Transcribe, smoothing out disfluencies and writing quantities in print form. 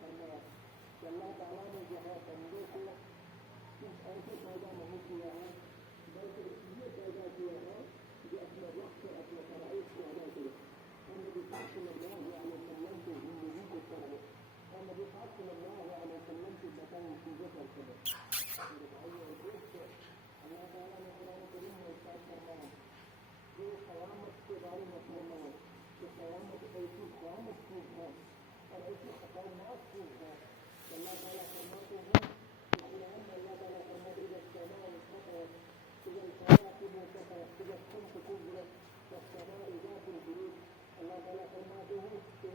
فرمایا کہ اللہ تعالیٰ نے جو ہے بندے کو کچھ ایسے پیدا نہیں کیا ہے بلکہ یہ پیدا کیا ہے جو اپنے وقت سے اپنے فرائض کو ادا کرے اور نبی پاک صلی اللہ علیہ وسلم کی زندگی کو پڑھے اور نبی پاک صلی اللہ علیہ وسلم کی بتائی چیزوں پر چلے. میرے بھائی اور دوست اللہ تعالیٰ نے قرآن کریم میں ارشاد فرمایا جو قیامت کے بارے میں فرمایا کہ قیامت ایسی قیامت چیز ہے اور ایسی خطرناک چیز ہے کہ اللہ تعالیٰ فرماتے ہیں کہ قرآن میں اللہ تعالیٰ فرماتے ہیں السماء انفطرت إذا الكواكب انتثرت إذا الشمس كورت والسماء ذات البروج. اللہ تعالیٰ فرماتے ہیں کہ